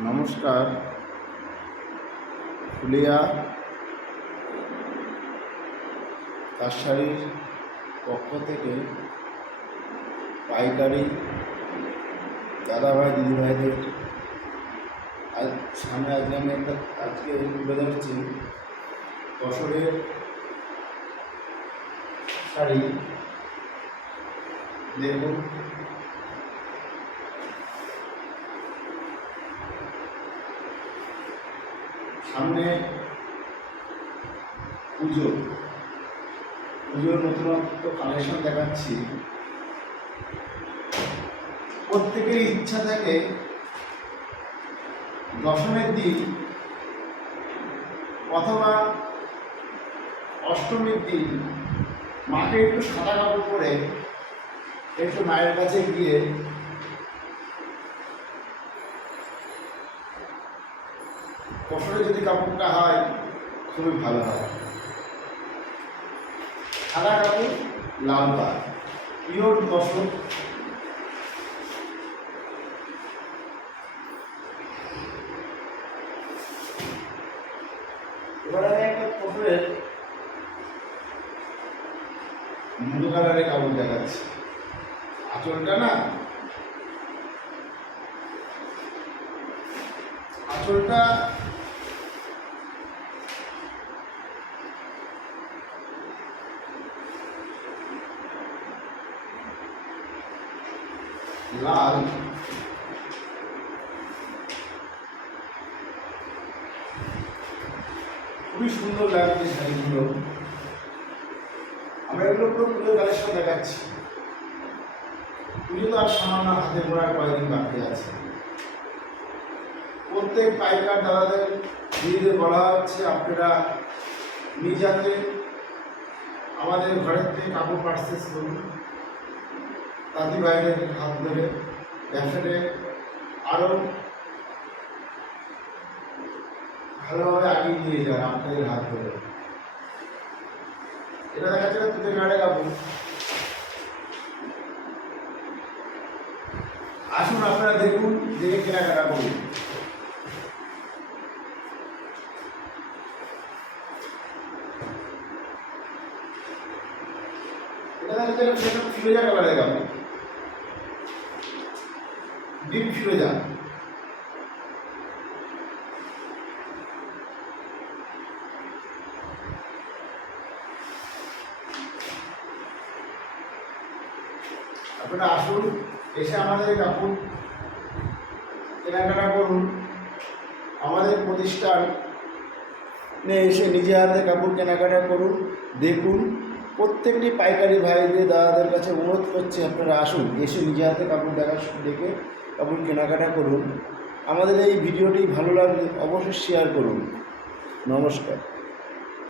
নমস্কার। ফুলিয়া কারশাড়ির পক্ষ থেকে পাইকারি দাদাভাই দিদিভাইদের সামনে আজকে আমি তুলে ধরছি তসরের শাড়ি। দেখুন, সামনে পুজোর নতুনত্ব কালেকশন দেখাচ্ছি। প্রত্যেকের ইচ্ছা থাকে দশমীর দিন অথবা অষ্টমীর দিন মাকে একটু সাদা কাপড় পরে একটু মায়ের কাছে গিয়ে কসরে যদি কাপড়টা হয় খুবই ভালো হয়। সাদা কাপড়, লাল পাড়, পিওর তসর। এবার আমি একটা তসরের ব্লু কালারের কাপড় দেখাচ্ছি। আঁচলটা লাল, খুবই সুন্দর লাগছে শাড়িগুলো। আমরা এগুলো পুরো পুজোর কালেকশন দেখাচ্ছি। পুজো তো আর সামান্য হাতে গোড়ার কয়েকদিন বাকি আছে। প্রত্যেক পাইকার দাদাদের দিদিদের বলা হচ্ছে, আপনারা নিজ হাতে আমাদের ঘরের থেকে কাপড় পারচেস করুন। দাদি ভাইদের হাত ধরে ব্যবসাটা আরও ভালোভাবে আগিয়ে নিয়ে যান আপনাদের হাত ধরে। এটা দেখা যাচ্ছে তুলে কাটে কাপড়। আসুন আপনারা দেখুন, দেখে কেনাকাটা করুন। এটা দেখা যাচ্ছে ফিরোজা কালারের কাপড়, ডিপ ফিরোজা। আপনারা আসুন, এসে আমাদের কাপড় কেনাকাটা করুন। আমাদের প্রতিষ্ঠানে এসে নিজে হাতে কাপড় কেনাকাটা করুন। দেখুন, প্রত্যেকটি পাইকারি ভাইদের দাদাদের কাছে অনুরোধ করছি, আপনারা আসুন, এসে নিজে হাতে কাপড় দেখে কাপড় কেনাকাটা করুন। আমাদের এই ভিডিওটি ভালো লাগলে অবশ্যই শেয়ার করুন। নমস্কার।